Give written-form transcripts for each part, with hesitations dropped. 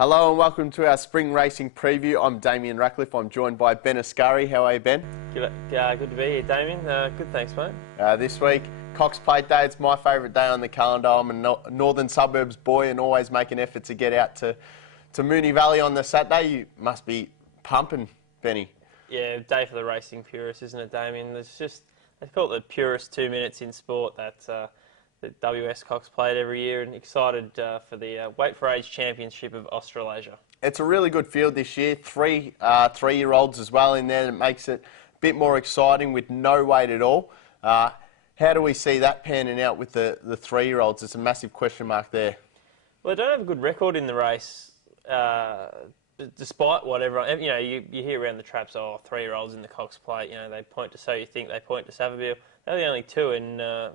Hello and welcome to our spring racing preview. I'm Damien Ratcliffe. I'm joined by Ben Ascari. How are you, Ben? Good to be here, Damien. Good, thanks, mate. This week, Cox Plate Day. It's my favourite day on the calendar. I'm a northern suburbs boy and always make an effort to get out to Moonee Valley on the Saturday. You must be pumping, Benny. Yeah, day for the racing purists, isn't it, Damien? They call it the purest 2 minutes in sport that WS Cox Plate every year, and excited for the Weight for Age Championship of Australasia. It's a really good field this year. Three-year-olds as well in there. That makes it a bit more exciting with no weight at all. How do we see that panning out with the three-year-olds? It's a massive question mark there. Well, they don't have a good record in the race, despite whatever. You know, you hear around the traps, oh, 3-year-olds in the Cox Plate. You know, they point to So You Think, they point to Savabeel. They're the only two in a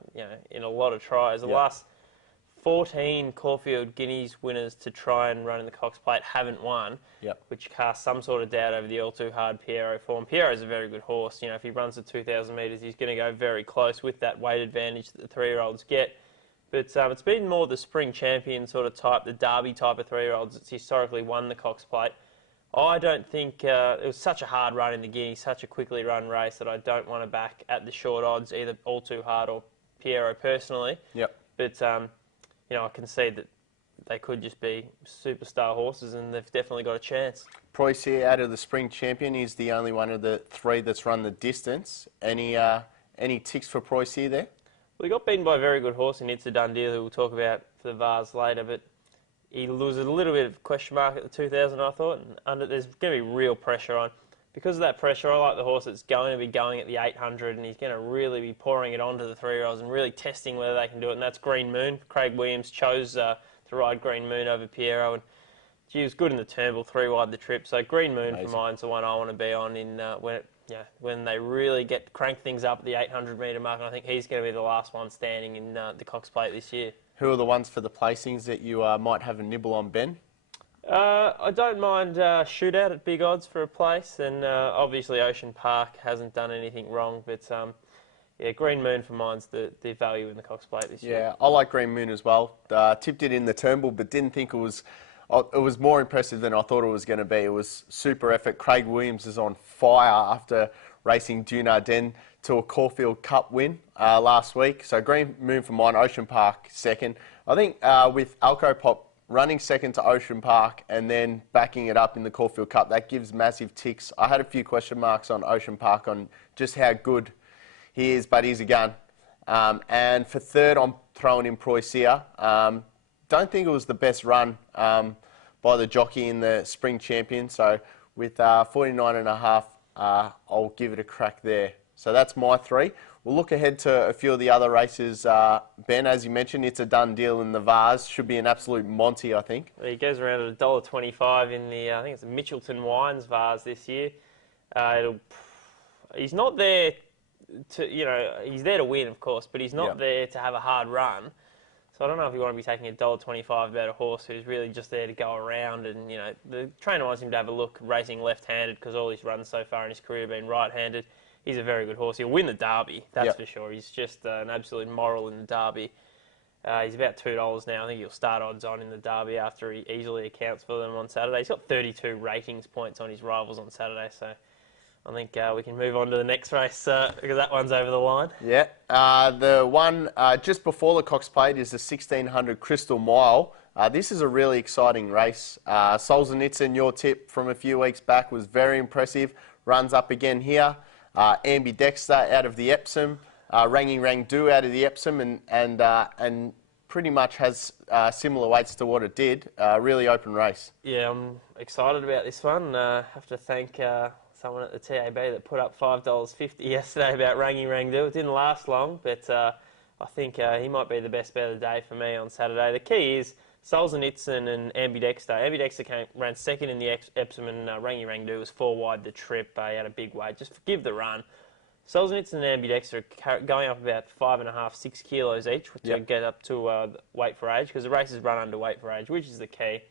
lot of tries. The last 14 Caulfield Guineas winners to try and run in the Cox Plate haven't won, which casts some sort of doubt over the all too hard Pierro form. Pierro's a very good horse. You know, if he runs the 2,000 metres, he's going to go very close with that weight advantage that the 3-year-olds get. But it's been more the spring champion sort of type, the Derby type of 3-year-olds that's historically won the Cox Plate. I don't think it was such a hard run in the Guinea, such a quickly run race that I don't want to back at the short odds, either all too hard or Pierro personally. But I can see that they could just be superstar horses, and they've definitely got a chance. Preussier, out of the spring champion, is the only one of the three that's run the distance. Any ticks for Preussier there? Well, he got beaten by a very good horse in It's a Done Deal, who we'll talk about for the Vars later, but he was a little bit of question mark at the 2,000, I thought, and there's going to be real pressure on. Because of that pressure, I like the horse that's going to be going at the 800, and he's going to really be pouring it onto the 3-year-olds and really testing whether they can do it, and that's Green Moon. Craig Williams chose to ride Green Moon over Pierro, and she was good in the Turnbull, 3 wide the trip. So Green Moon for mine's the one I want to be on in when they really crank things up at the 800 metre mark, and I think he's going to be the last one standing in the Cox Plate this year. Who are the ones for the placings that you might have a nibble on, Ben? I don't mind Shootout at big odds for a place, and obviously Ocean Park hasn't done anything wrong, but Green Moon for mine's the value in the Cox Plate this year. Yeah, I like Green Moon as well. Tipped it in the Turnbull, but didn't think it was more impressive than I thought it was going to be. It was super effort. Craig Williams is on fire after racing Dunedin to a Caulfield Cup win last week. So Green Moon for mine, Ocean Park second. I think with Alcopop running second to Ocean Park and then backing it up in the Caulfield Cup, that gives massive ticks. I had a few question marks on Ocean Park on just how good he is, but he's a gun. And for third, I'm throwing in Preussier. Don't think it was the best run by the jockey in the spring champion. So with 49.5, I'll give it a crack there. So that's my three. We'll look ahead to a few of the other races. Ben, as you mentioned, It's a Done Deal in the Vars. Should be an absolute Monty, I think. He goes around at $1.25 in the, I think it's the Mitchelton Wines Vars this year. He's not there to, he's there to win, of course, but he's not there to have a hard run. So I don't know if you want to be taking $1.25 about a horse who's really just there to go around. And, the trainer wants him to have a look racing left-handed because all his runs so far in his career have been right-handed. He's a very good horse. He'll win the Derby, that's for sure. He's just an absolute moral in the Derby. He's about $2 now. I think he'll start odds on in the Derby after he easily accounts for them on Saturday. He's got 32 ratings points on his rivals on Saturday, so I think we can move on to the next race because that one's over the line. Yeah. The one just before the Cox Plate is the 1600 Crystal Mile. This is a really exciting race. Solzhenitsyn, your tip from a few weeks back, was very impressive. Runs up again here. Ambidexter out of the Epsom. Rangi Rangdu out of the Epsom and pretty much has similar weights to what it did. Really open race. Yeah, I'm excited about this one. Have to thank someone at the TAB that put up $5.50 yesterday about Rangi Rangdu. It didn't last long, but I think he might be the best bet of the day for me on Saturday. The key is Solzhenitsyn and Ambidexter. Ambidexter ran second in the Epsom, and Rangi Rangdu was 4 wide the trip. He had a big weight. Just forgive the run. Solzhenitsyn and Ambidexter are going up about 5.5, 6 kilos each to get up to weight for age, because the races run under weight for age, which is the key.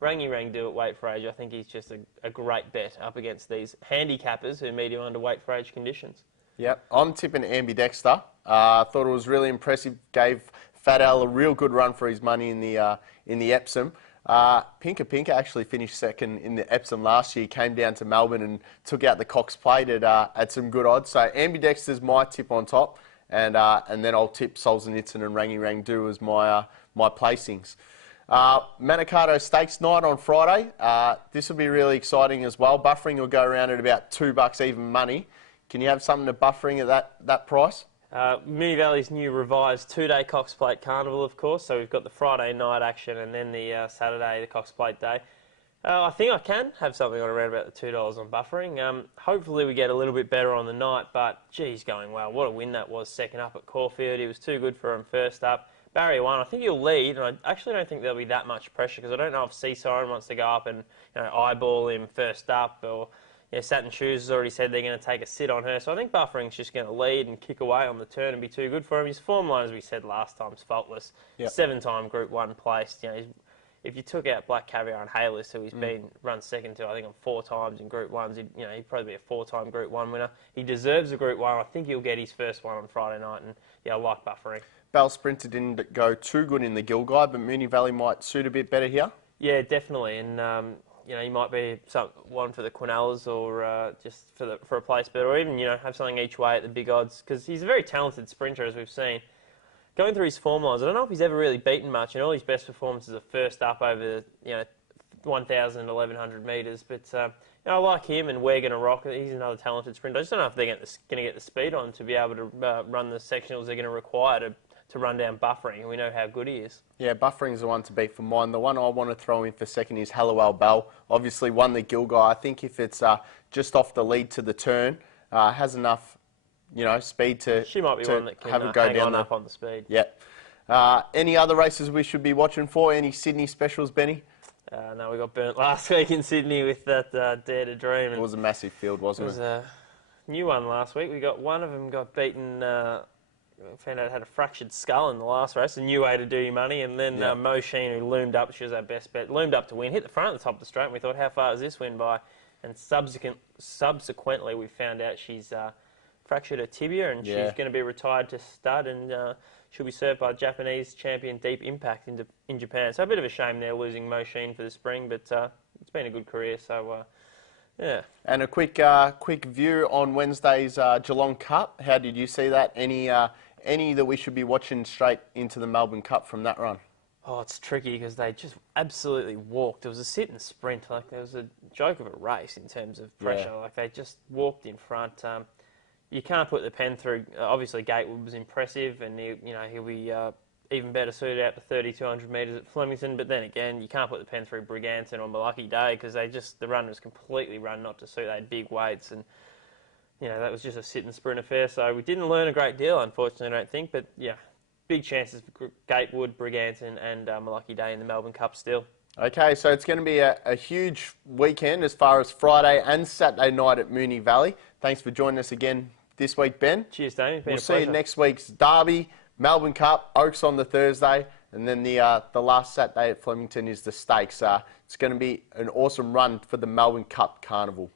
Rangi Rangdu at weight for age, I think he's just a great bet up against these handicappers who meet him under weight for age conditions. Yep, I'm tipping Ambidexter. I thought it was really impressive. Gave Fat Al a real good run for his money in the Epsom. Pinker Pinker actually finished second in the Epsom last year, came down to Melbourne and took out the Cox Plate at some good odds. So Ambidexter's my tip on top, and then I'll tip Solzhenitsyn and Rangi Rangdu as my placings. Manikato Stakes night on Friday. This will be really exciting as well. Buffering will go around at about $2 even money. Can you have something to Buffering at that price? Moonee Valley's new revised 2-day Cox Plate Carnival, of course. So we've got the Friday night action and then the Saturday, the Cox Plate day. I think I can have something on around about the $2 on Buffering. Hopefully we get a little bit better on the night, but geez, going well. What a win that was, second up at Caulfield. He was too good for him first up. Barrier 1, I think he'll lead, and I actually don't think there'll be that much pressure because I don't know if Sea Siren wants to go up and eyeball him first up, or Satin Shoes has already said they're going to take a sit on her. So I think Buffering's just going to lead and kick away on the turn and be too good for him. His form line, as we said last time, is faultless. Yep. 7-time Group 1 placed. If you took out Black Caviar and Hayless, who he's been run second to, I think, on 4 times in Group 1s, he'd probably be a 4-time Group 1 winner. He deserves a Group 1. I think he'll get his first one on Friday night, and I like Buffering. Bell Sprinter didn't go too good in the Gilgai, but Moonee Valley might suit a bit better here. Yeah, definitely, and he might be one for the Quinellas or just for a place bet, or even have something each way at the big odds, because he's a very talented sprinter, as we've seen. Going through his form lines, I don't know if he's ever really beaten much, and all his best performances are first up over 1,000 and 1,100 metres. But I like him, and we're going to rock. He's another talented sprinter. I just don't know if they're going to get the speed on to be able to run the sectionals they're going to require to run down Buffering, and we know how good he is. Yeah, Buffering's the one to beat for mine. The one I want to throw in for second is Hallowell Bell. Obviously won the Gilgai. I think if it's just off the lead to the turn, has enough speed to She might be one that can have it go hang down on up on the speed. Yeah. Any other races we should be watching for? Any Sydney specials, Benny? No, we got burnt last week in Sydney with that Dare to Dream. It was a massive field, wasn't it? It was a new one last week. We got one of them got beaten. Found out it had a fractured skull in the last race, a new way to do your money, and then Mo Sheen, who loomed up, she was our best bet, loomed up to win, hit the front at the top of the straight, and we thought, how far does this win by? And subsequently we found out she's fractured her tibia, and she's going to be retired to stud, and she'll be served by Japanese champion Deep Impact in Japan. So a bit of a shame they're losing Mo Sheen for the spring, but it's been a good career, so yeah. And a quick view on Wednesday's Geelong Cup. How did you see that? Any that we should be watching straight into the Melbourne Cup from that run? Oh, it's tricky because they just absolutely walked. It was a sit and sprint. Like, there was a joke of a race in terms of pressure. Like, they just walked in front. You can't put the pen through. Obviously, Gatewood was impressive, and he'll be even better suited out to 3,200 metres at Flemington. But then again, you can't put the pen through Briganton on Malaki Day because the run was completely run not to suit. They had big weights, and that was just a sit and sprint affair. So we didn't learn a great deal, unfortunately, I don't think. But yeah, big chances for Gatewood, Briganton, and Malaki Day in the Melbourne Cup still. Okay, so it's going to be a huge weekend as far as Friday and Saturday night at Moonee Valley. Thanks for joining us again this week, Ben. Cheers, Damien. We'll see you next week's Derby, Melbourne Cup, Oaks on the Thursday, and then the last Saturday at Flemington is the Stakes. It's going to be an awesome run for the Melbourne Cup Carnival.